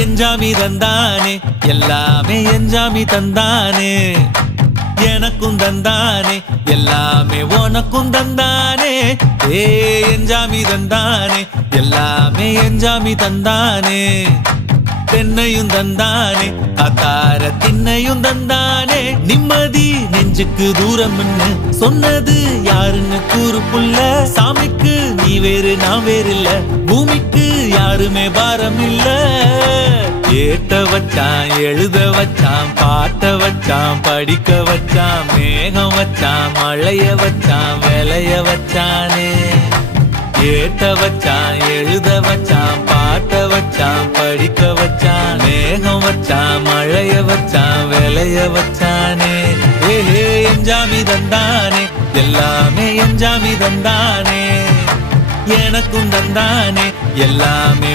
எஞ்சாமி தந்தானே எல்லாமே எஞ்சாமி தந்தானே எனக்கும் தந்தானே எல்லாமே உனக்கும் தந்தானே ஏ எஞ்சாமி தந்தானே எல்லாமே எஞ்சாமி தந்தானே தென்னையும் தந்தானே அத்தார திண்ணையும் தந்தானே நிம்மதி நெஞ்சுக்கு தூரம் சொன்னது யாருன்னு கூறு புள்ள சாமிக்கு நீ வேறு நான் வேறு இல்ல பூமிக்கு யாருமே பாரம் இல்ல ஏட்ட வச்சான் எழுத வச்சான் பாட்ட வச்சான் படிக்க வச்சான் மேகம் வச்சான் மழைய வச்சான் விளைய வச்சானே ஏட்ட வச்சான் எழுத வச்சான் பாட்ட வச்சான் படிக்க வச்சான் மேகம் வச்சான் மழைய வச்சான் விளைய வச்சானே ஏஹே எஞ்சாமி தந்தானே எல்லாமே எஞ்சாமி தந்தானே எனக்கும் தந்தானே எல்லாமே